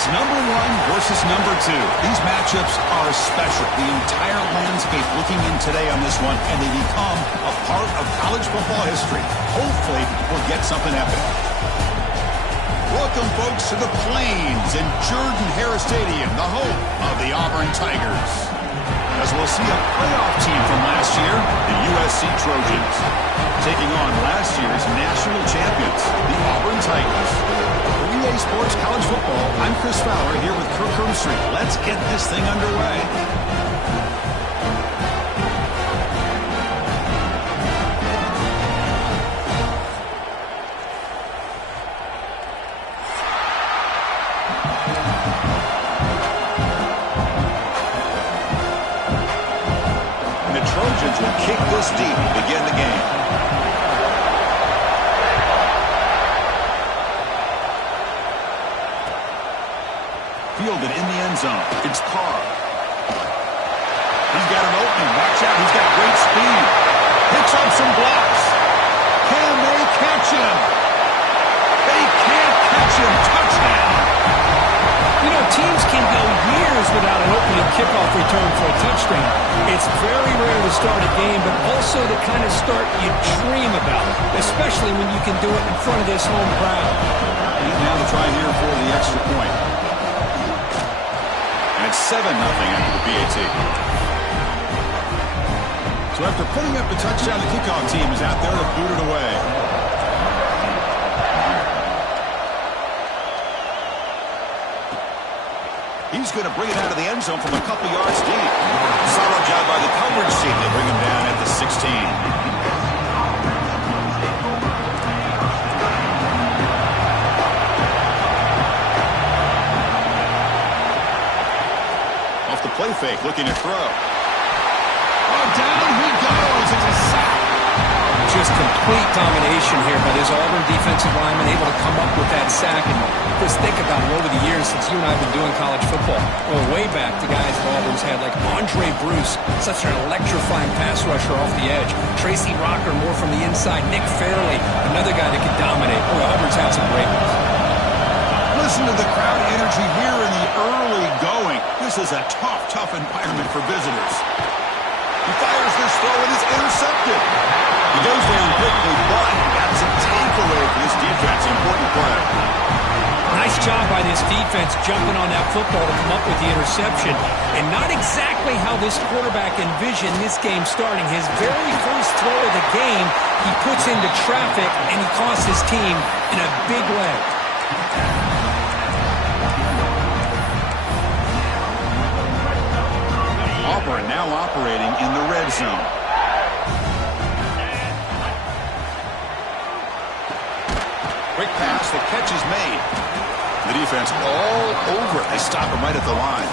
It's number 1 versus number 2. These matchups are special. The entire landscape looking in today on this one, and they become a part of college football history. Hopefully, we'll get something epic. Welcome, folks, to the Plains in Jordan-Hare Stadium, the home of the Auburn Tigers. As we'll see a playoff team from last year, the USC Trojans, taking on last year's national champions, the Auburn Tigers. For EA Sports College Football, I'm Chris Fowler here with Kirk Herbstreit. Let's get this thing underway. Will kick this deep to begin the game. Fielded in the end zone. It's Carr. He's got an opening. Watch out. He's got great speed. Picks up some blocks. Can they catch him? They can't catch him. Touchdown. You know, teams can go years without an opening kickoff return for a touchdown. It's very rare to start a game, but also the kind of start you dream about, especially when you can do it in front of this home crowd. And now to try here for the extra point. And it's 7-0 after the PAT. So after putting up the touchdown, the kickoff team is out there to boot it away. He's going to bring it out of the end zone from a couple yards deep. Solid job by the coverage team. They bring him down at the 16. Off the play fake, looking to throw. Oh, down he goes. It's a sack. Just complete domination here by this Auburn defensive lineman, able to come up with that sack. And just think about it over the years since you and I have been doing college football. Well, way back, the guys that Auburn's had, like Andre Bruce, such an electrifying pass rusher off the edge. Tracy Rocker, more from the inside. Nick Fairley, another guy that could dominate. Well, Auburn's had some great ones. Listen to the crowd energy here in the early going. This is a tough environment for visitors. He fires this throw and is intercepted. He goes down quickly, but that's a takeaway for this defense. Important play. Nice job by this defense jumping on that football to come up with the interception. And not exactly how this quarterback envisioned this game starting. His very first throw of the game, he puts into traffic, and he costs his team in a big way. Auburn now operating in the red zone. Quick pass, the catch is made. The defense all over it. They stop him right at the line.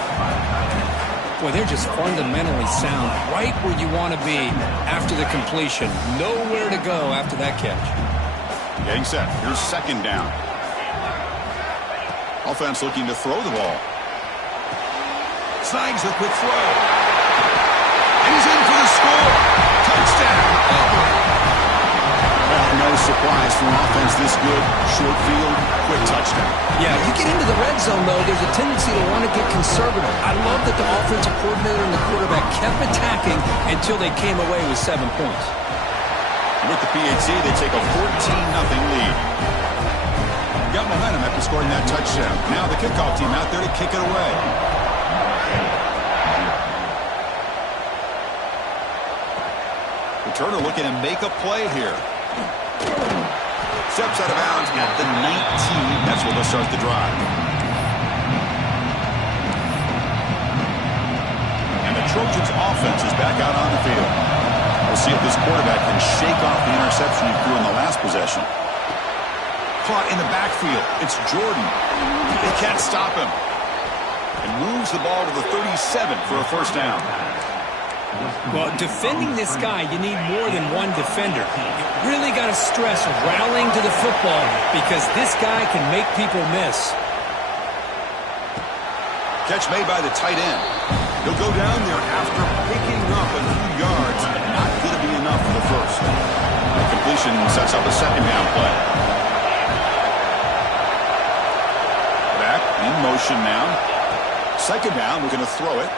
Boy, they're just fundamentally sound, right where you want to be after the completion. Nowhere to go after that catch. Getting set. Here's second down. Offense looking to throw the ball. Snags the quick throw. And he's in for the score. Touchdown, Auburn. Well, no surprise for an offense this good. Short field, quick touchdown. Yeah, you get into the red zone, though, there's a tendency to want to get conservative. I love that the offensive coordinator and the quarterback kept attacking until they came away with 7 points. With the PAT, they take a 14-0 lead. Got momentum after scoring that touchdown. Now the kickoff team out there to kick it away. Returner looking to make a play here. Steps out of bounds at the 19. That's where they'll start the drive. And the Trojans' offense is back out on the field. We'll see if this quarterback can shake off the interception he threw in the last possession. Caught in the backfield. It's Jordan. They can't stop him. And moves the ball to the 37 for a first down. Well, defending this guy, you need more than one defender. You really got to stress rallying to the football because this guy can make people miss. Catch made by the tight end. He'll go down there after picking up a few yards. Not going to be enough for the first. The completion sets up a second down play. Back, the In motion now. Second down, we're going to throw it.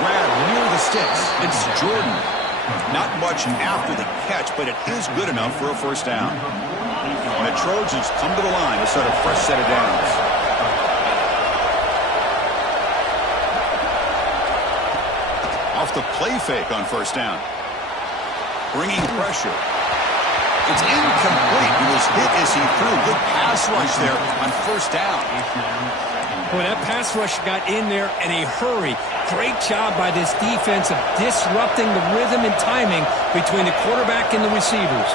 Grab near the sticks. It's Jordan. Not much after the catch, but it is good enough for a first down. And the Trojans come to the line to start a fresh set of downs. Off the play fake on first down. Bringing pressure. It's incomplete. He was hit as he threw. Good pass rush there on first down. Boy, that pass rush got in there in a hurry. Great job by this defense of disrupting the rhythm and timing between the quarterback and the receivers.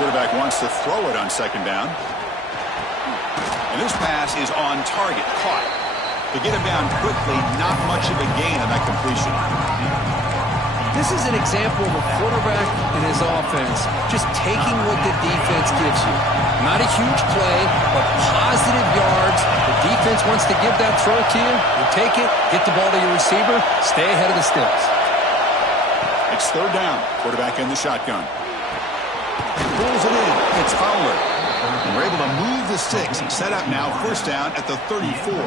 Quarterback wants to throw it on second down. And this pass is on target. Caught. To get him down quickly, not much of a gain on that completion. This is an example of a quarterback and his offense just taking what the defense gives you. Not a huge play, but positive yards. The defense wants to give that throw to you. You take it, get the ball to your receiver, stay ahead of the sticks. It's third down. Quarterback in the shotgun. Pulls it in. It's Fowler. And we're able to move the sticks. Set up now, first down at the 34.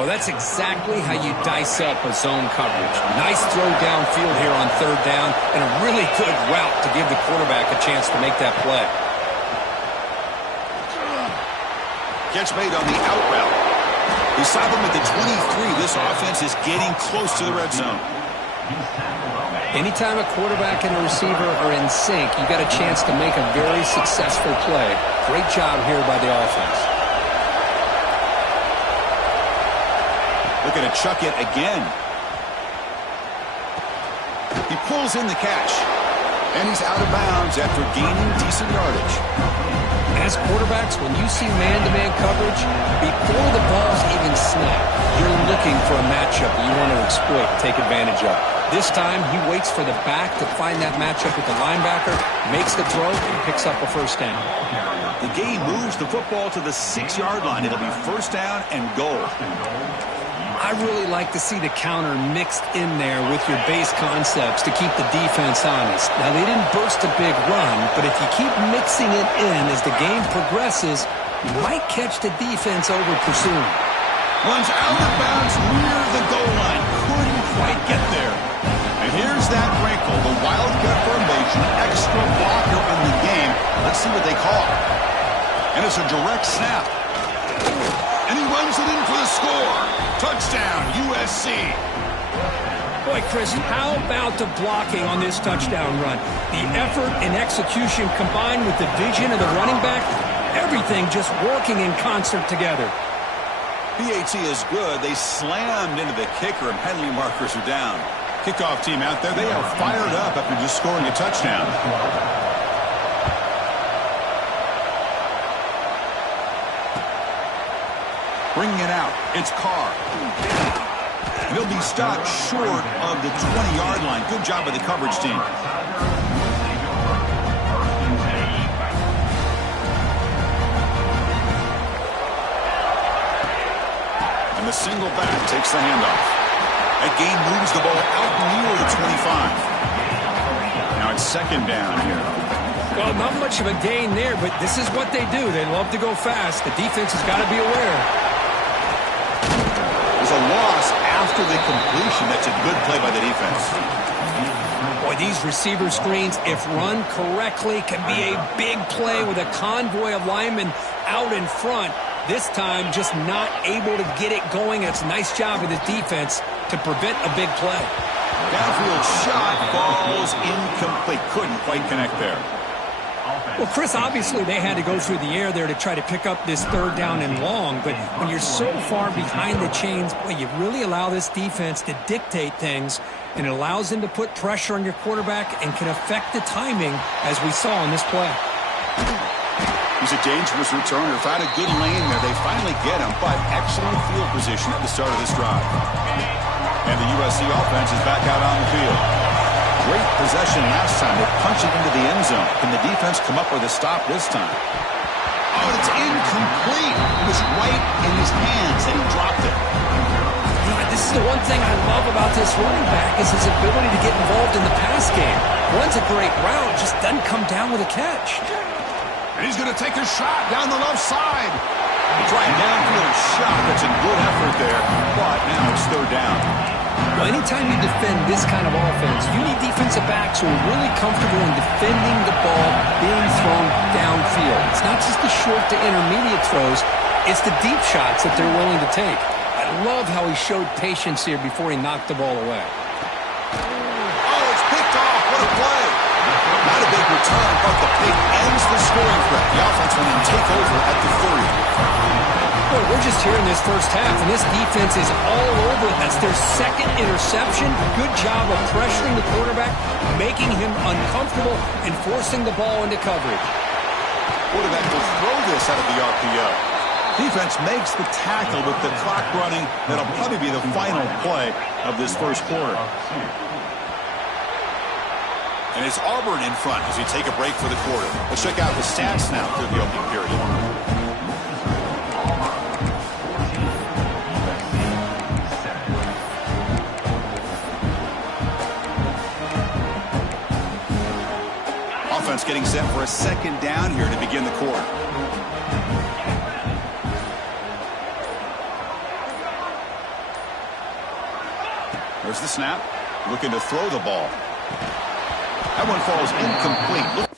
Well, that's exactly how you dice up a zone coverage. Nice throw downfield here on third down, and a really good route to give the quarterback a chance to make that play. Catch made on the out route. We stop him at the 23. This offense is getting close to the red zone. Anytime a quarterback and a receiver are in sync, you got a chance to make a very successful play. Great job here by the offense. Looking to chuck it again. He pulls in the catch. And he's out of bounds after gaining decent yardage. As quarterbacks, when you see man-to-man coverage, before the ball's even snapped, you're looking for a matchup that you want to exploit, take advantage of. This time, he waits for the back to find that matchup with the linebacker, makes the throw, and picks up a first down. The game moves the football to the 6-yard line. It'll be first down and goal. I really like to see the counter mixed in there with your base concepts to keep the defense honest. Now, they didn't burst a big run, but if you keep mixing it in as the game progresses, you might catch the defense over pursuing. Runs out of bounds near the goal line. Couldn't quite get there. And here's that wrinkle, the wildcat formation, extra blocker in the game. Let's see what they call. And it's a direct snap. And he runs it in for the score. Touchdown, USC. Boy, Chris, how about the blocking on this touchdown run? The effort and execution combined with the vision of the running back, everything just working in concert together. PAT is good. They slammed into the kicker and penalty markers are down. Kickoff team out there, they are fired up after just scoring a touchdown. Bringing it out, it's Carr. He'll be stopped short of the 20-yard line. Good job by the coverage team. And the single back takes the handoff. That gain moves the ball out near the 25. Now it's second down here. Well, not much of a gain there, but this is what they do. They love to go fast. The defense has got to be aware. There's a loss after the completion. That's a good play by the defense. Boy, these receiver screens, if run correctly, can be a big play with a convoy of linemen out in front. This time, just not able to get it going. It's a nice job of the defense to prevent a big play. Downfield shot falls incomplete. Couldn't quite connect there. Well, Chris, obviously they had to go through the air there to try to pick up this third down and long, but when you're so far behind the chains, boy, you really allow this defense to dictate things, and it allows them to put pressure on your quarterback and can affect the timing, as we saw in this play. He's a dangerous returner. Found a good lane there. They finally get him, but excellent field position at the start of this drive. And the USC offense is back out on the field. Great possession last time. They punched it into the end zone. Can the defense come up with a stop this time? Oh, it's incomplete. It was right in his hands, and he dropped it. This is the one thing I love about this running back is his ability to get involved in the pass game. Runs a great route, just doesn't come down with a catch. And he's going to take a shot down the left side. He tried a downfield shot. That's a good effort there, but now it's third down. Well, anytime you defend this kind of offense, you need defensive backs who are really comfortable in defending the ball being thrown downfield. It's not just the short to intermediate throws, it's the deep shots that they're willing to take. I love how he showed patience here before he knocked the ball away. Oh, it's picked off. What a play. Not a big return, but the pick ends the scoring threat. The offense will now take over at the 30. Well, we're just here in this first half, and this defense is all over it. That's their second interception. Good job of pressuring the quarterback, making him uncomfortable, and forcing the ball into coverage. Quarterback will throw this out of the RPO. Defense makes the tackle with the clock running. That'll probably be the final play of this first quarter. And it's Auburn in front as we take a break for the quarter. Let's check out the stats now through the opening period. Offense getting set for a second down here to begin the quarter. There's the snap. Looking to throw the ball. That one falls incomplete.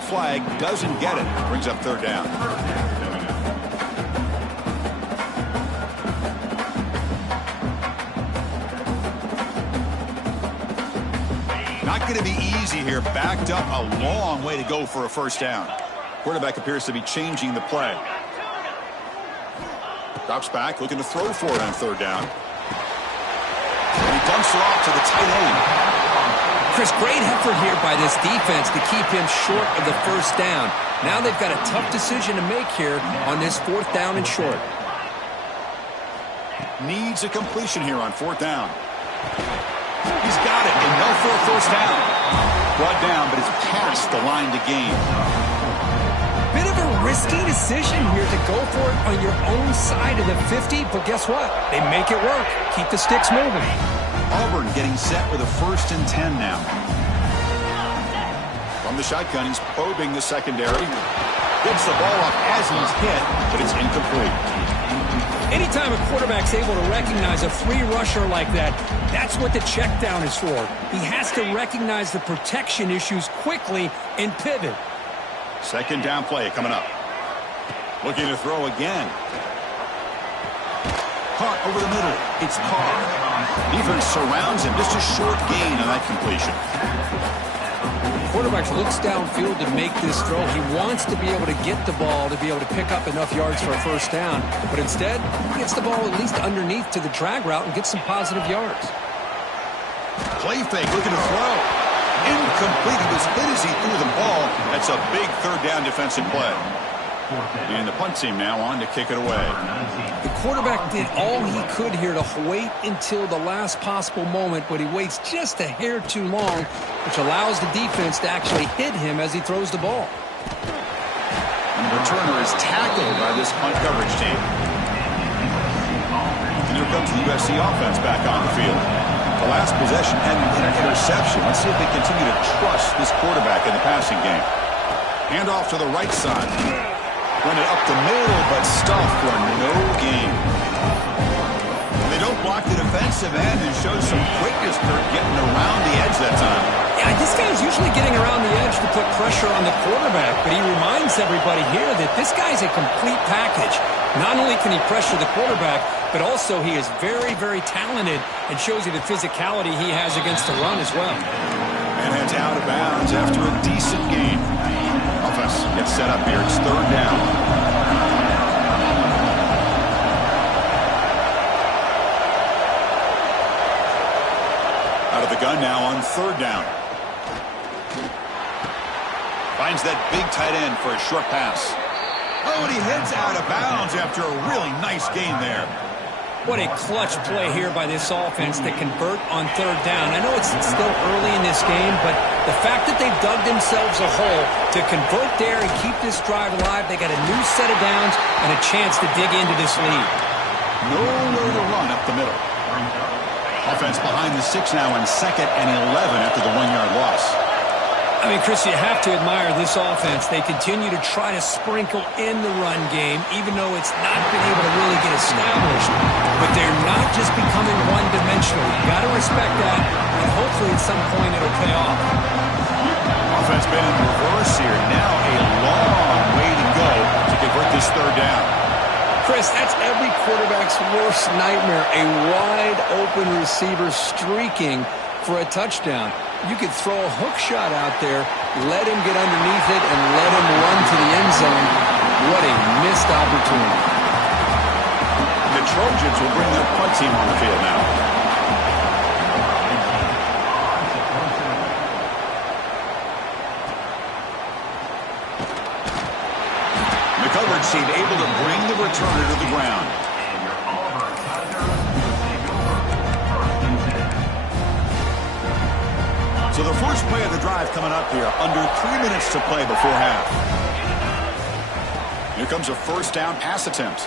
Flag doesn't get it. Brings up third down. Not going to be easy here. Backed up a long way to go for a first down. Quarterback appears to be changing the play. Drops back, looking to throw for it on third down. And he dumps it off to the tight end. Chris, great effort here by this defense to keep him short of the first down. Now they've got a tough decision to make here on this fourth down and short. Needs a completion here on fourth down. He's got it, and no for a first down. Brought down, but it's past the line to gain. Bit of a risky decision here to go for it on your own side of the 50, but guess what? They make it work. Keep the sticks moving. Auburn getting set with a 1st and 10 now. From the shotgun, he's probing the secondary. Gets the ball up as he's hit, but it's incomplete. Anytime a quarterback's able to recognize a free rusher like that, that's what the check down is for. He has to recognize the protection issues quickly and pivot. Second down play coming up. Looking to throw again. Caught over the middle. It's Carr. Defense surrounds him. Just a short gain on that completion. Quarterback looks downfield to make this throw. He wants to be able to get the ball to be able to pick up enough yards for a first down. But instead, he gets the ball at least underneath to the drag route and gets some positive yards. Play fake, looking to throw. Incomplete. He was hit as he threw the ball. That's a big third down defensive play. And the punt team now on to kick it away. The quarterback did all he could here to wait until the last possible moment, but he waits just a hair too long, which allows the defense to actually hit him as he throws the ball. And the returner is tackled by this punt coverage team. And here comes the USC offense back on the field. The last possession ended in an interception. Let's see if they continue to trust this quarterback in the passing game. Hand off to the right side. Run it up the middle, but stuffed for no gain. And they don't block the defensive end and shows some quickness for getting around the edge that time. Yeah, this guy's usually getting around the edge to put pressure on the quarterback, but he reminds everybody here that this guy's a complete package. Not only can he pressure the quarterback, but also he is very, very talented and shows you the physicality he has against the run as well. And heads out of bounds after a decent game. Offense gets set up here. It's third down. Out of the gun now on third down. Finds that big tight end for a short pass. Oh, and he heads out of bounds after a really nice gain there. What a clutch play here by this offense to convert on third down. I know it's still early in this game, but the fact that they've dug themselves a hole to convert there and keep this drive alive, they got a new set of downs and a chance to dig into this lead. Nowhere to run up the middle. Offense behind the 6 now on 2nd and 11 after the 1-yard loss. I mean, Chris, you have to admire this offense. They continue to try to sprinkle in the run game, even though it's not been able to really get established. But they're not just becoming one-dimensional. You got to respect that, and hopefully at some point it'll pay off. Offense been in reverse here. Now a long way to go to convert this third down. Chris, that's every quarterback's worst nightmare, a wide-open receiver streaking for a touchdown. You could throw a hook shot out there, let him get underneath it, and let him run to the end zone. What a missed opportunity. The Trojans will bring their punt team on the field now. The coverage team able to bring the returner to the ground. So the first play of the drive coming up here, under 3 minutes to play before half. Here comes a first down pass attempt.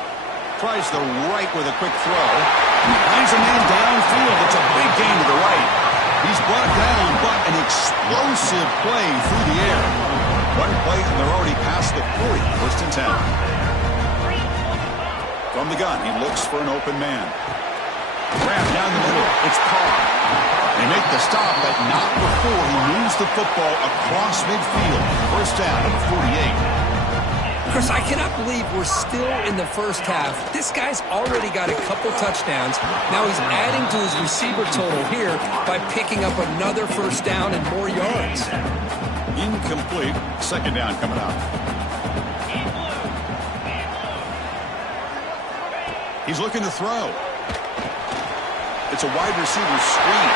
Tries the right with a quick throw. Finds a man downfield. It's a big gain to the right. He's brought down, but an explosive play through the air. One play, and they're already past the 40. First and 10. From the gun, he looks for an open man. Grab down the middle. It's Carr. They make the stop, but not before he moves the football across midfield. First down at the 48. Chris, I cannot believe we're still in the first half. This guy's already got a couple touchdowns. Now he's adding to his receiver total here by picking up another first down and more yards. Incomplete. Second down coming up. He's looking to throw. It's a wide receiver screen.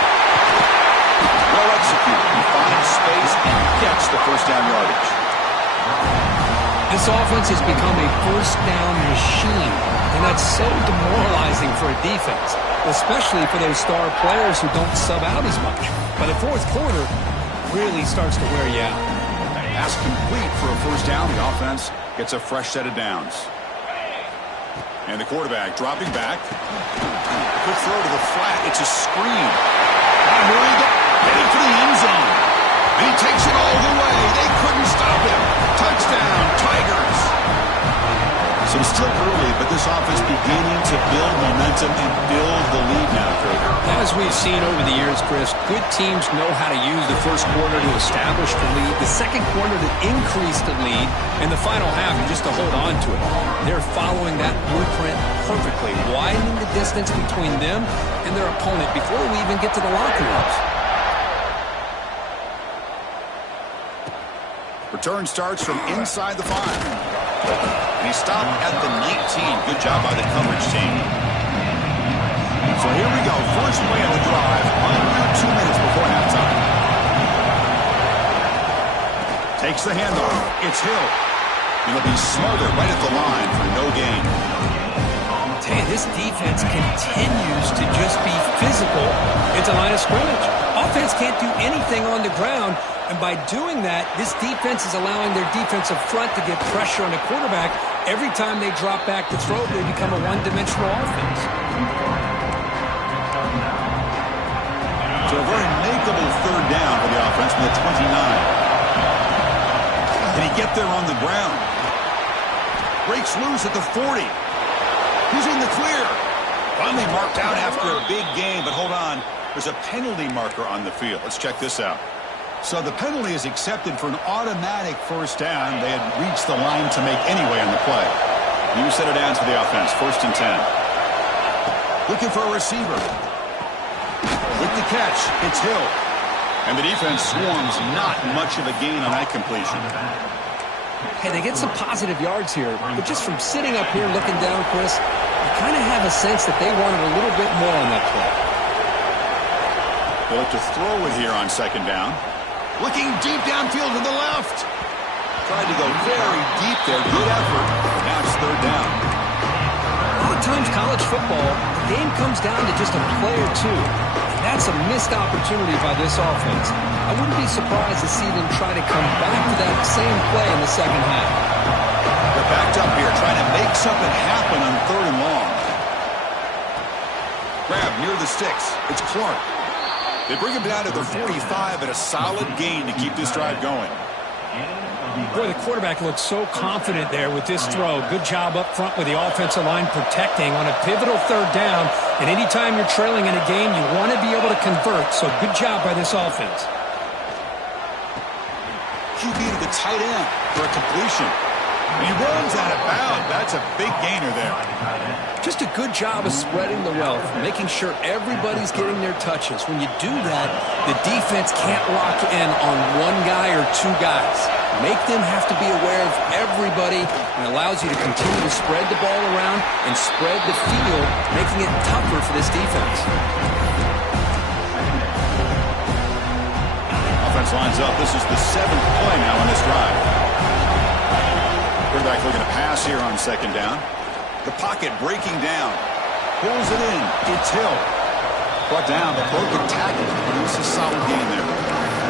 Well executed. He finds space and gets the first down yardage. This offense has become a first down machine, and that's so demoralizing for a defense, especially for those star players who don't sub out as much. By the fourth quarter, really starts to wear you out. Pass complete for a first down. The offense gets a fresh set of downs. And the quarterback dropping back. Good throw to the flat. It's a screen. And here he goes. Headed for the end zone. And he takes it all the way. They couldn't stop him. Touchdown, Tigers. So it's still early, but this offense beginning to build momentum and build the lead now, Krager. As we've seen over the years, Chris, good teams know how to use the first quarter to establish the lead, the second quarter to increase the lead, and the final half just to hold on to it. They're following that blueprint perfectly, widening the distance between them and their opponent before we even get to the locker rooms. Return starts from inside the 5. And he stopped at the 19. Good job by the coverage team. So here we go. First play of the drive. Under 2 minutes before halftime. Takes the handoff. It's Hill. It'll be smothered right at the line for no gain. Tell you, this defense continues to just be physical at the line of scrimmage. Offense can't do anything on the ground. And by doing that, this defense is allowing their defensive front to get pressure on the quarterback. Every time they drop back to throw, they become a one-dimensional offense. So a very makeable third down for the offense from the 29. Can he get there on the ground? Breaks loose at the 40. He's in the clear. Finally marked out after a big gain, but hold on. There's a penalty marker on the field. Let's check this out. So the penalty is accepted for an automatic first down. They had reached the line to make anyway on the play. You set it down to the offense, 1st and 10. Looking for a receiver. With the catch, it's Hill. And the defense swarms, not much of a gain on that completion. Hey, they get some positive yards here, but just from sitting up here looking down, Chris, I kind of have a sense that they wanted a little bit more on that play. They look to throw it here on 2nd down. Looking deep downfield to the left. Tried to go very deep there. Good effort. Now it's 3rd down. A lot of times college football, the game comes down to just a play or two. And that's a missed opportunity by this offense. I wouldn't be surprised to see them try to come back to that same play in the second half. They're backed up here trying to make something happen on 3rd and long. Grab near the sticks. It's Clark. They bring him down to the 45 at a solid gain to keep this drive going. Boy, the quarterback looks so confident there with this throw. Good job up front with the offensive line protecting on a pivotal 3rd down. And anytime you're trailing in a game, you want to be able to convert. So good job by this offense. QB to the tight end for a completion. And he runs out of bounds. That's a big gainer there. Just a good job of spreading the wealth, making sure everybody's getting their touches. When you do that, the defense can't lock in on one guy or two guys. Make them have to be aware of everybody, and allows you to continue to spread the ball around and spread the field, making it tougher for this defense. Offense lines up. This is the 7th play now on this drive. Quarterback looking to pass here on 2nd down. The pocket breaking down. Pulls it in. It's Hill. Brought down, but broken tackle. Produces solid gain there.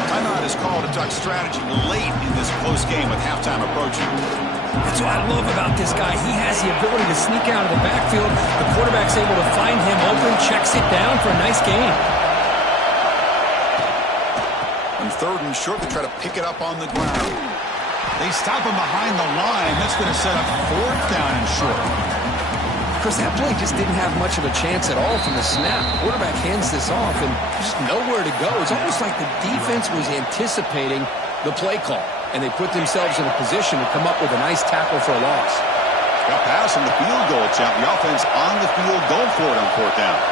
Timeout is called to talk strategy late in this close game with halftime approaching. That's what I love about this guy. He has the ability to sneak out of the backfield. The quarterback's able to find him open, checks it down for a nice gain. On 3rd and short, they try to pick it up on the ground. They stop him behind the line. That's going to set up 4th down and short. Chris, that play just didn't have much of a chance at all from the snap. The quarterback hands this off, and just nowhere to go. It's almost like the defense was anticipating the play call, and they put themselves in a position to come up with a nice tackle for a loss. Got pass on the field goal attempt. The offense on the field, going for it on 4th down.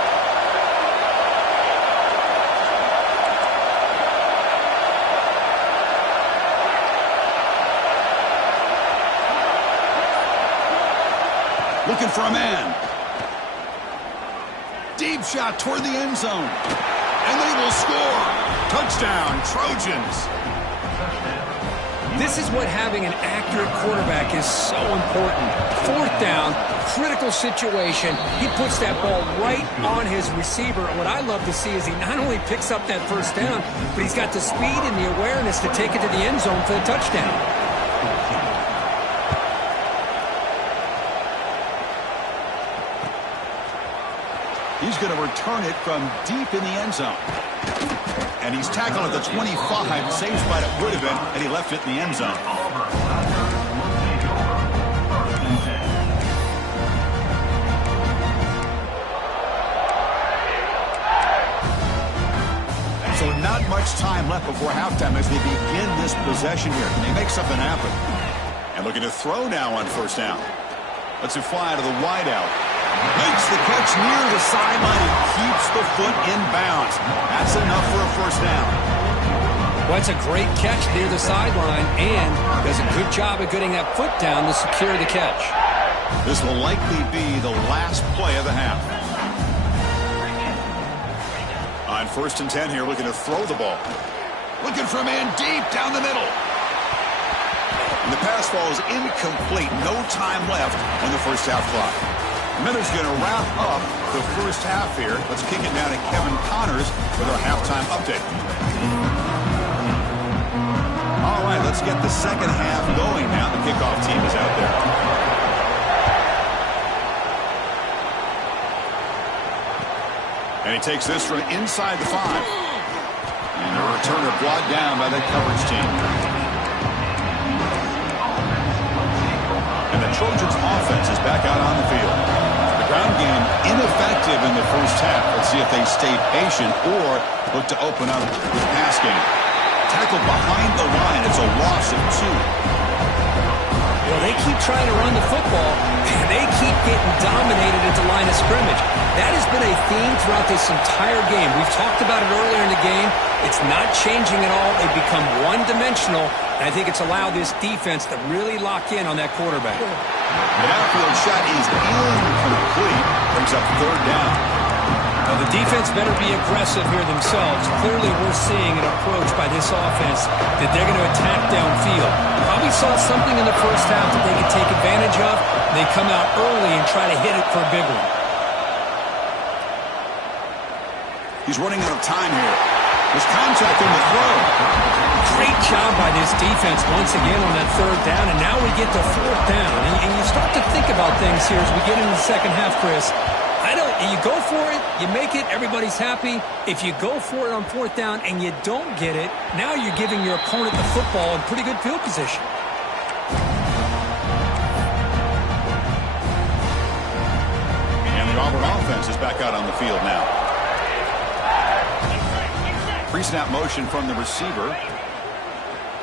Looking for a man. Deep shot toward the end zone. And they will score. Touchdown, Trojans. This is what having an accurate quarterback is so important. 4th down, critical situation. He puts that ball right on his receiver. And what I love to see is he not only picks up that 1st down, but he's got the speed and the awareness to take it to the end zone for the touchdown. He's going to return it from deep in the end zone. And he's tackled at the 25. Same spot it would have been, and he left it in the end zone. So not much time left before halftime as they begin this possession here. Can they make something happen? And looking to throw now on 1st down. Lets it fly to the wideout. Makes the catch near the sideline and keeps the foot in bounds. That's enough for a 1st down. Well, it's a great catch near the sideline and does a good job of getting that foot down to secure the catch. This will likely be the last play of the half. On 1st and 10 here, looking to throw the ball. Looking for a man deep down the middle. And the pass falls incomplete. No time left on the 1st half clock. Miller's going to wrap up the 1st half here. Let's kick it down to Kevin Connors with our halftime update. All right, let's get the 2nd half going now. The kickoff team is out there. And he takes this from inside the 5. And the returner brought down by the coverage team. And the Trojans offense is back out on the field. The ground again, ineffective in the first half. Let's see if they stay patient or look to open up with pass game. Tackled behind the line. It's a loss of 2. Well, they keep trying to run the football, and they keep getting dominated at the line of scrimmage. That has been a theme throughout this entire game. We've talked about it earlier in the game. It's not changing at all. They've become one-dimensional, and I think it's allowed this defense to really lock in on that quarterback. The outfield shot is incomplete. Brings up 3rd down. Well, the defense better be aggressive here themselves. Clearly, we're seeing an approach by this offense that they're going to attack downfield. Probably saw something in the first half that they could take advantage of. They come out early and try to hit it for a big one. He's running out of time here. There's contact in the throw. Great job by this defense once again on that 3rd down, and now we get to 4th down. And you start to think about things here as we get into the second half, Chris. You go for it, you make it, everybody's happy. If you go for it on 4th down and you don't get it, now you're giving your opponent the football in pretty good field position. And the Auburn offense is back out on the field now. Pre-snap motion from the receiver.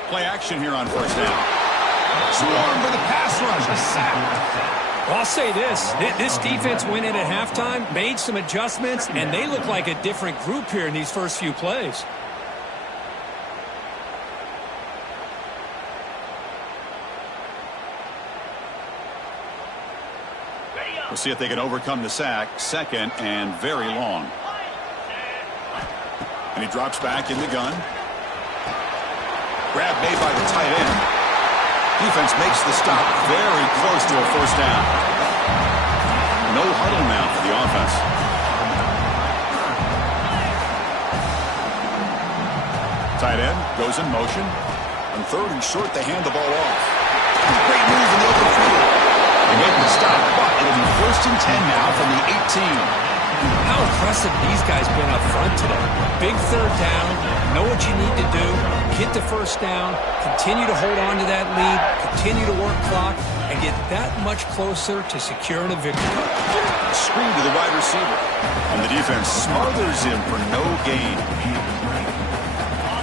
Play action here on 1st down. Swarm for the pass rush. A sack. Well, I'll say this. This defense went in at halftime, made some adjustments, and they look like a different group here in these first few plays. We'll see if they can overcome the sack. 2nd and very long. And he drops back in the gun. Grab made by the tight end. Defense makes the stop very close to a 1st down. No huddle now for the offense. Tight end goes in motion. On 3rd and short, they hand the ball off. Great move in the open field. They make the stop, but it'll be 1st and 10 now from the 18. How impressive these guys been up front today. Big 3rd down, know what you need to do, get the 1st down, continue to hold on to that lead, continue to work clock, and get that much closer to securing a victory. A screen to the wide receiver. And the defense smothers him for no gain.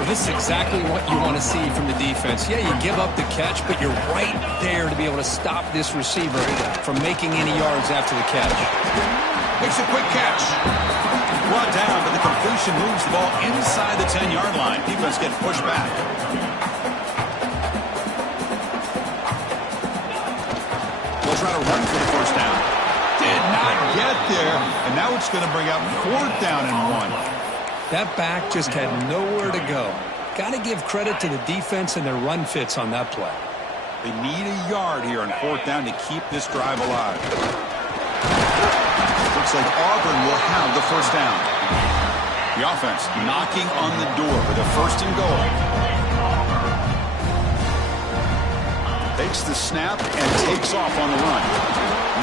Well, this is exactly what you want to see from the defense. Yeah, you give up the catch, but you're right there to be able to stop this receiver from making any yards after the catch. Makes a quick catch. Brought down, but the completion moves the ball inside the 10-yard line. Defense gets pushed back. We'll try to run for the 1st down. Did not get there, and now it's going to bring up 4th down and 1. That back just had nowhere to go. Got to give credit to the defense and their run fits on that play. They need a yard here on 4th down to keep this drive alive. Looks like Auburn will have the 1st down. The offense knocking on the door for the 1st and goal. Takes the snap and takes off on the run.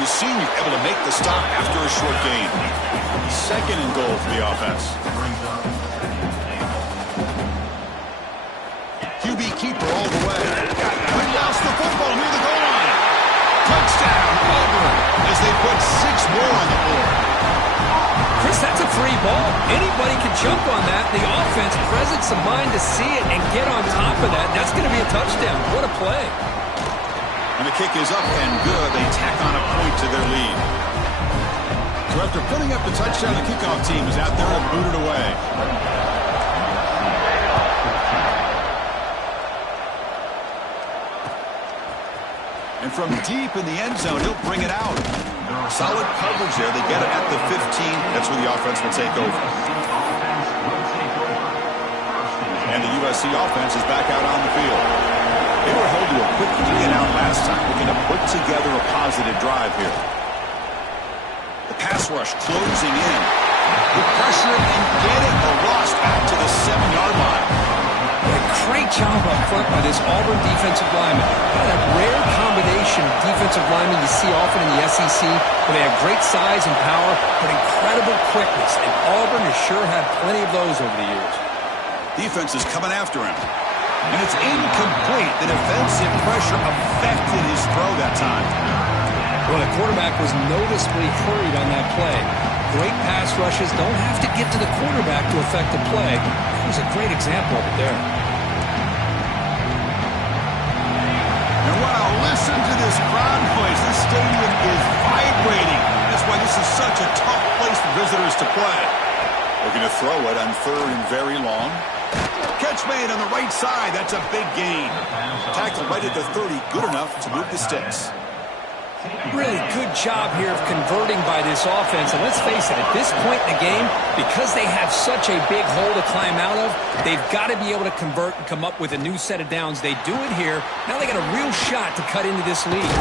The senior able to make the stop after a short gain. 2nd and goal for the offense. QB keeper all the way. We lost the football near the goal line. Touchdown, Auburn, as they put 6 more on the board. Chris, that's a free ball. Anybody can jump on that. The offense, presence of mind to see it and get on top of that. That's going to be a touchdown. What a play. And the kick is up and good. They tack on a point to their lead. So after putting up the touchdown, the kickoff team is out there to boot it away. And from deep in the end zone, he'll bring it out. Solid coverage there. They get it at the 15. That's where the offense will take over. And the USC offense is back out on the field. They were held to a quick 3 and out last time, looking to put together a positive drive here. The pass rush closing in. Good pressure and getting the loss back to the 7-yard line. A great job up front by this Auburn defensive lineman. That rare combination of defensive linemen you see often in the SEC, where they have great size and power, but incredible quickness. And Auburn has sure had plenty of those over the years. Defense is coming after him. And it's incomplete. The defensive pressure affected his throw that time. Well, the quarterback was noticeably hurried on that play. Great pass rushes don't have to get to the quarterback to affect the play. That was a great example of it there. And wow, listen to this crowd noise. This stadium is vibrating. That's why this is such a tough place for visitors to play. Looking to throw it on 3rd and very long. Catch made on the right side. That's a big gain. Tackle right at the 30. Good enough to move the sticks. Really good job here of converting by this offense. And let's face it, at this point in the game, because they have such a big hole to climb out of, they've got to be able to convert and come up with a new set of downs. They do it here. Now they got a real shot to cut into this lead.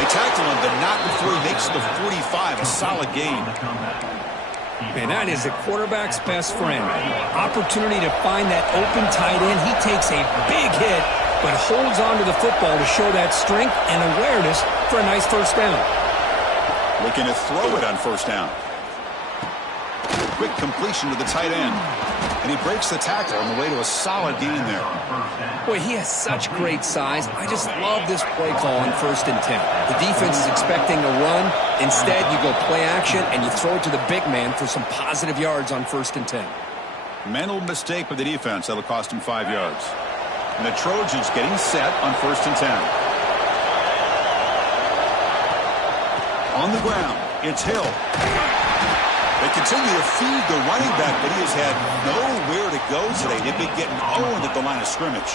They tackle him, but not before he makes the 45. A solid gain. Man, that is a quarterback's best friend. Opportunity to find that open tight end. He takes a big hit, but holds on to the football to show that strength and awareness for a nice first down. Looking to throw it on 1st down. Quick completion to the tight end. And he breaks the tackle on the way to a solid gain there. Boy, he has such great size. I just love this play call on 1st and 10. The defense is expecting a run. Instead, you go play action, and you throw it to the big man for some positive yards on 1st and 10. Mental mistake by the defense. That'll cost him 5 yards. And the Trojans getting set on 1st and 10. On the ground, it's Hill. They continue to feed the running back, but he has had nowhere to go today. They've been getting owned at the line of scrimmage.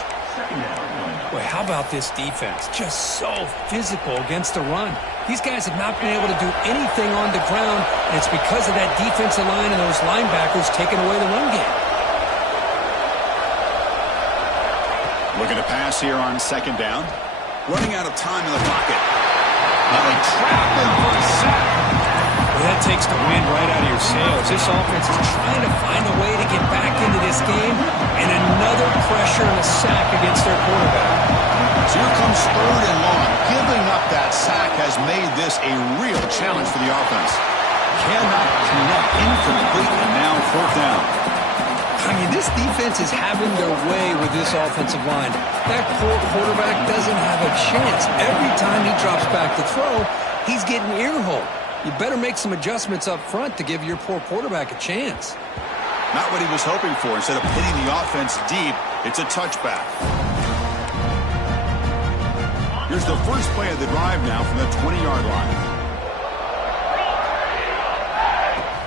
Boy, how about this defense? Just so physical against the run. These guys have not been able to do anything on the ground, and it's because of that defensive line and those linebackers taking away the run game. Looking to pass here on 2nd down. Running out of time in the pocket. Now they trap him for a sack. Well, that takes the wind right out of your sails. This offense is trying to find a way to get back into this game, and another pressure and a sack against their quarterback. So here comes 3rd and long. Giving up that sack has made this a real challenge for the offense. Cannot connect. Incomplete, and now 4th down. I mean, this defense is having their way with this offensive line. That poor quarterback doesn't have a chance. Every time he drops back to throw, he's getting ear-holed. You better make some adjustments up front to give your poor quarterback a chance. Not what he was hoping for. Instead of hitting the offense deep, it's a touchback. Here's the first play of the drive now from the 20-yard line.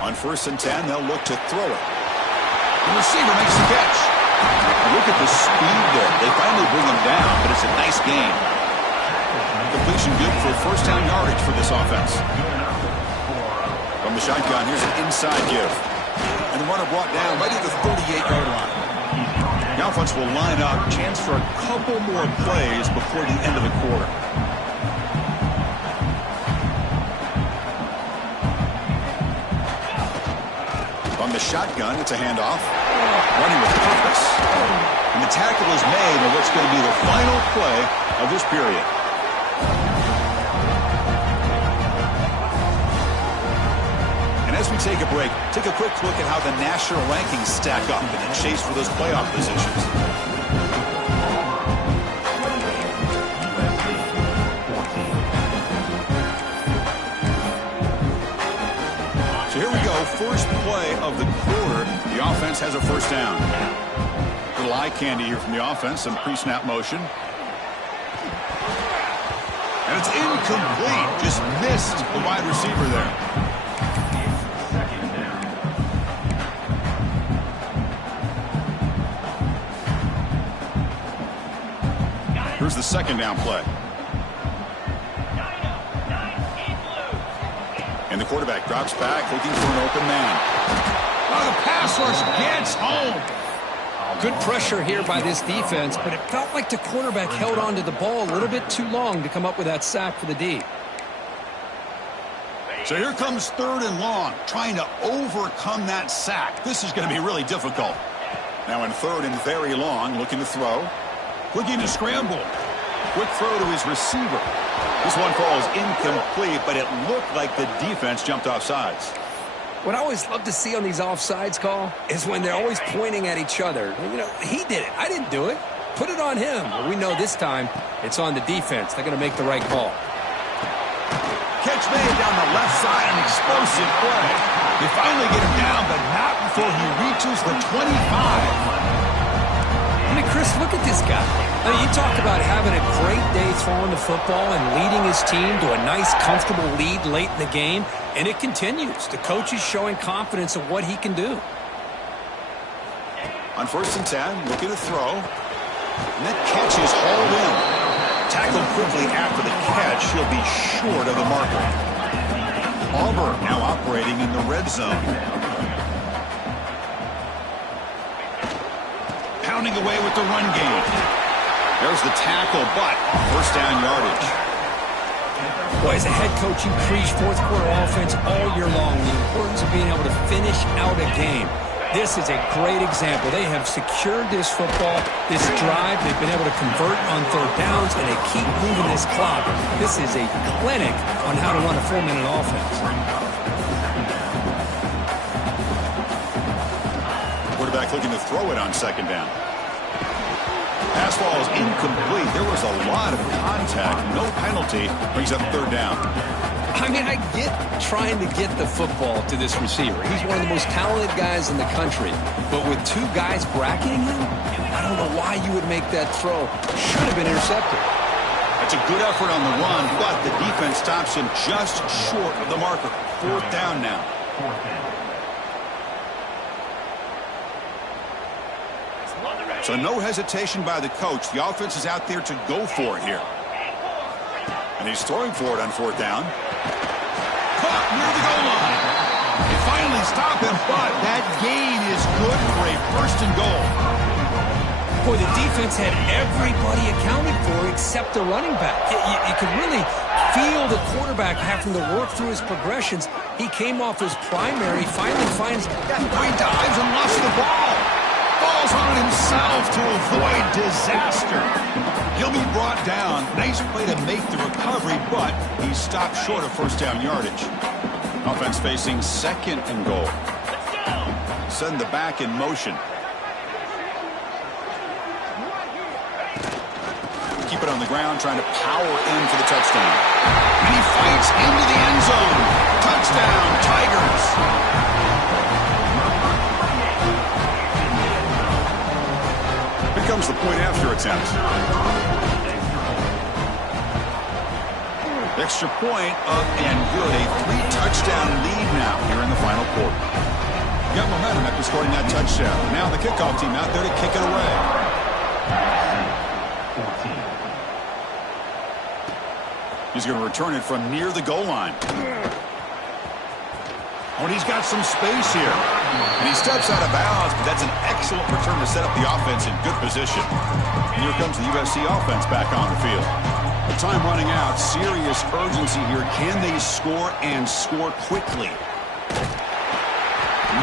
On 1st and 10, they'll look to throw it. The receiver makes the catch. Look at the speed there. They finally bring him down, but it's a nice gain. Completion good for 1st down yardage for this offense. From the shotgun, here's an inside give. And the runner brought down right at the 38-yard line. The offense will line up. Chance for a couple more plays before the end of the quarter. From the shotgun, it's a handoff. Running with purpose. And the tackle is made on what's going to be the final play of this period. As we take a break, take a quick look at how the national rankings stack up in the chase for those playoff positions. So here we go, first play of the quarter. The offense has a 1st down. Little eye candy here from the offense, some pre-snap motion. And it's incomplete, just missed the wide receiver there. Here's the 2nd down play. And the quarterback drops back, looking for an open man. Oh, the pass rush gets home. Good pressure here by this defense, but it felt like the quarterback held on to the ball a little bit too long to come up with that sack for the D. So here comes 3rd and long, trying to overcome that sack. This is going to be really difficult. Now in 3rd and very long, looking to throw. Looking to scramble. Quick throw to his receiver. This one falls incomplete, but it looked like the defense jumped off sides. What I always love to see on these offsides call is when they're always pointing at each other. You know, he did it. I didn't do it. Put it on him. But we know this time it's on the defense. They're going to make the right call. Catch made down the left side, an explosive play. They finally get him down, but not before he reaches the 25. I mean, Chris, look at this guy. I mean, you talk about having a great day throwing the football and leading his team to a nice, comfortable lead late in the game, and it continues. The coach is showing confidence of what he can do. On 1st and 10, looking to throw. And that catch is hauled in. Tackled quickly after the catch. He'll be short of the marker. Auburn now operating in the red zone. Pounding away with the run game. There's the tackle, but 1st down yardage. Boy, as a head coach, you preach fourth quarter offense all year long. The importance of being able to finish out a game. This is a great example. They have secured this football, this drive. They've been able to convert on 3rd downs, and they keep moving this clock. This is a clinic on how to run a 4-minute offense. Quarterback looking to throw it on 2nd down. Pass ball is incomplete. There was a lot of contact. No penalty. Brings up 3rd down. I mean, I get trying to get the football to this receiver. He's one of the most talented guys in the country. But with 2 guys bracketing him, I don't know why you would make that throw. Should have been intercepted. That's a good effort on the run, but the defense stops him just short of the marker. 4th down now. So no hesitation by the coach. The offense is out there to go for it here. And he's throwing for it on 4th down. Caught near the goal line. They finally stop him, but that gain is good for a 1st and goal. Boy, the defense had everybody accounted for except the running back. You could really feel the quarterback having to work through his progressions. He came off his primary, finally finds He dives and lost the ball. Falls on himself to avoid disaster. He'll be brought down. Nice play to make the recovery, but he stopped short of 1st down yardage. Offense facing 2nd and goal. Send the back in motion. Keep it on the ground, trying to power in for the touchdown. And he fights into the end zone. Touchdown, Tigers. Here comes the point after attempt. Extra point up and good. A 3-touchdown lead now here in the final quarter. Got momentum after scoring that touchdown. Now the kickoff team out there to kick it away. He's going to return it from near the goal line. Oh, and he's got some space here. And he steps out of bounds, but that's an excellent return to set up the offense in good position. And here comes the USC offense back on the field. The time running out. Serious urgency here. Can they score and score quickly?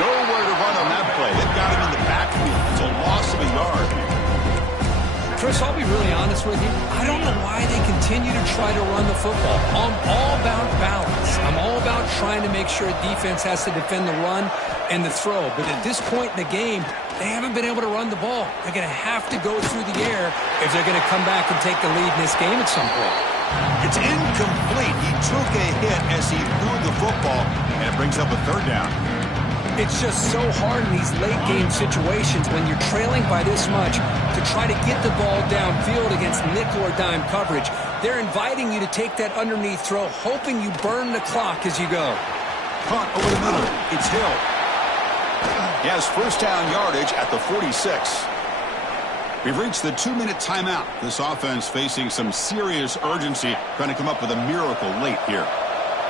Nowhere to run on that play. They've got him in the backfield. It's a loss of a yard. Chris, I'll be really honest with you. I don't know why they continue to try to run the football. I'm all about balance. I'm all about trying to make sure defense has to defend the run and the throw. But at this point in the game, they haven't been able to run the ball. They're going to have to go through the air if they're going to come back and take the lead in this game at some point. It's incomplete. He took a hit as he threw the football, and it brings up a 3rd down. It's just so hard in these late-game situations when you're trailing by this much to try to get the ball downfield against nickel or dime coverage. They're inviting you to take that underneath throw, hoping you burn the clock as you go. Caught over the middle. It's Hill. He has 1st down yardage at the 46. We've reached the 2-minute timeout. This offense facing some serious urgency, trying to come up with a miracle late here.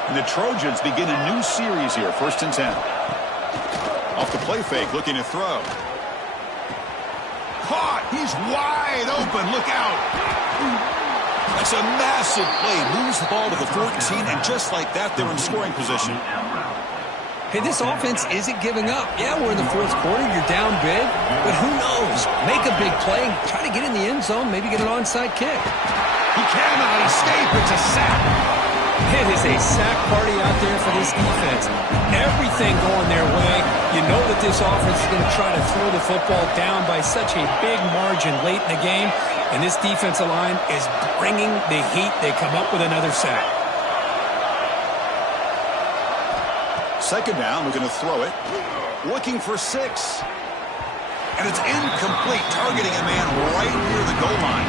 And the Trojans begin a new series here, 1st and 10. Off the play fake, looking to throw. Caught! He's wide open. Look out! That's a massive play. Moves the ball to the 14, and just like that, they're in scoring position. Hey, this offense isn't giving up. Yeah, we're in the 4th quarter. You're down big. But who knows? Make a big play. Try to get in the end zone. Maybe get an onside kick. He cannot escape. It's a sack. It is a sack party out there for this defense. Everything going their way. You know that this offense is going to try to throw the football down by such a big margin late in the game. And this defensive line is bringing the heat. They come up with another sack. Second down, looking to throw it. Looking for 6. And it's incomplete, targeting a man right near the goal line.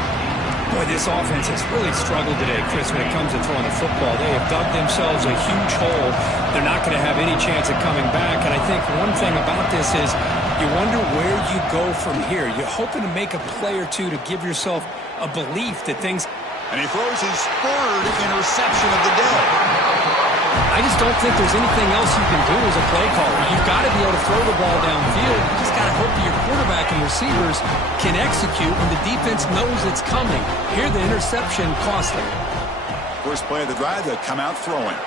Boy, this offense has really struggled today, Chris, when it comes to throwing the football. They have dug themselves a huge hole. They're not going to have any chance of coming back. And I think one thing about this is you wonder where you go from here. You're hoping to make a play or two to give yourself a belief that things... And he throws his 3rd interception of the day. I just don't think there's anything else you can do as a play caller. You've got to be able to throw the ball downfield. You just got to hope that your quarterback and receivers can execute when the defense knows it's coming. Here, the interception cost them. First play of the drive, they'll come out throwing.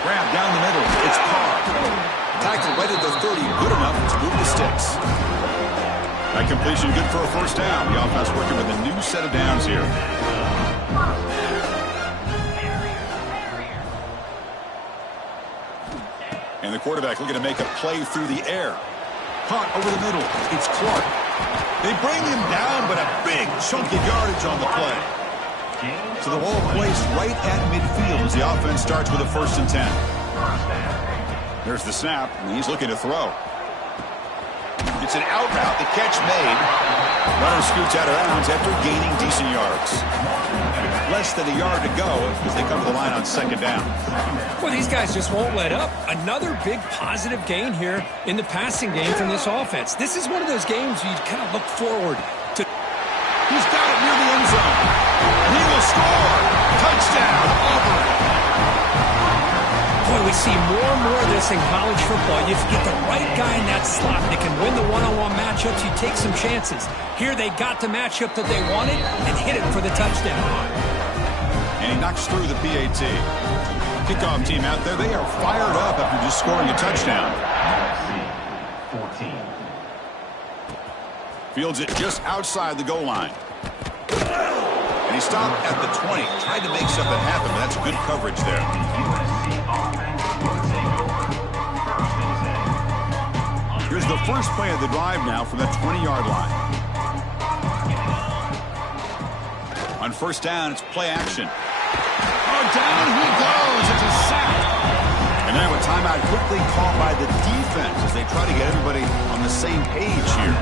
Grab down the middle. It's Carr. Tackle right at the 30. Good enough to move the sticks. That completion good for a first down. The offense working with a new set of downs here. And the quarterback looking to make a play through the air. Caught over the middle. It's Clark. They bring him down, but a big chunky yardage on the play. So the ball placed right at midfield as the offense starts with a 1st and 10. There's the snap, and he's looking to throw. It's an out route. The catch made. Runner scoots out of bounds after gaining decent yards. Less than a yard to go as they come to the line on 2nd down. Well, these guys just won't let up. Another big positive gain here in the passing game from this offense. This is one of those games you kind of look forward to. He's got it near the end zone. And he will score. Touchdown, Auburn. Boy, we see more and more of this in college football. You get the right guy in that slot that can win the one-on-one matchups. You take some chances. Here they got the matchup that they wanted and hit it for the touchdown. And he knocks through the PAT. Kickoff team out there, they are fired up after just scoring a touchdown. 14. Fields it just outside the goal line. And he stopped at the 20. Tried to make something happen, but that's good coverage there. Here's the first play of the drive now from the 20-yard line. On first down, it's play action. Oh, down he goes. It's a sack. And now a timeout quickly called by the defense as they try to get everybody on the same page here.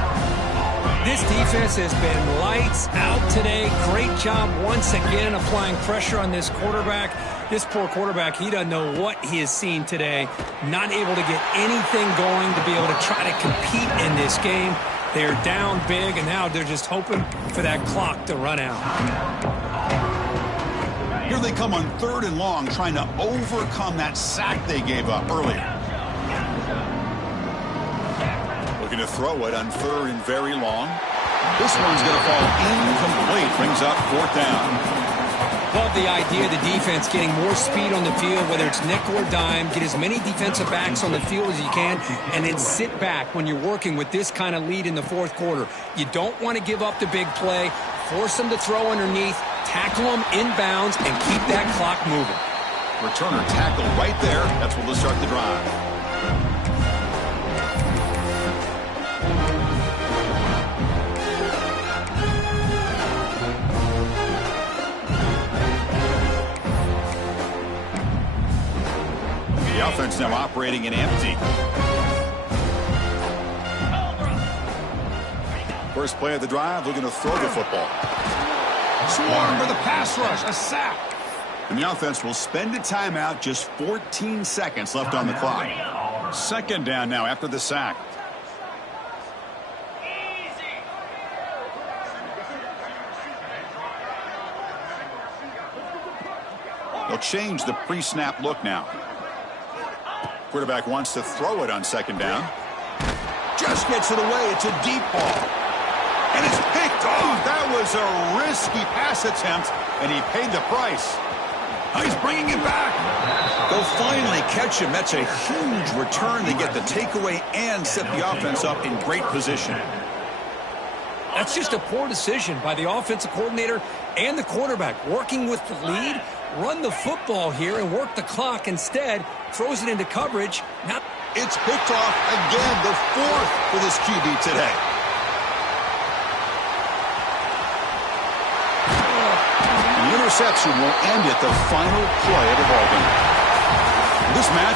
This defense has been lights out today. Great job once again applying pressure on this quarterback. This poor quarterback, he doesn't know what he has seen today. Not able to get anything going to be able to try to compete in this game. They're down big, and now they're just hoping for that clock to run out. Here they come on 3rd and long, trying to overcome that sack they gave up earlier. Looking to throw it on 3rd and very long. This one's going to fall incomplete. Brings up 4th down. Love the idea of the defense getting more speed on the field, whether it's nickel or dime. Get as many defensive backs on the field as you can, and then sit back when you're working with this kind of lead in the 4th quarter. You don't want to give up the big play. Force them to throw underneath, tackle them inbounds, and keep that clock moving. Returner tackle right there. That's what will start the drive. The offense now operating in empty. First play of the drive, looking to throw the football. Swarm for the pass rush, a sack. And the offense will spend a timeout, just 14 seconds left on the clock. 2nd down now after the sack. They'll change the pre-snap look now. Quarterback wants to throw it on 2nd down. Just gets it away. It's a deep ball. And it's picked off. That was a risky pass attempt, and he paid the price. Oh, he's bringing it back. They'll finally catch him. That's a huge return. They get the takeaway and set the offense up in great position. That's just a poor decision by the offensive coordinator and the quarterback. Working with the lead, run the football here and work the clock. Instead, throws it into coverage. Now it's picked off again, the 4th for this QB today. The interception will end it, the final play of the ballgame. This match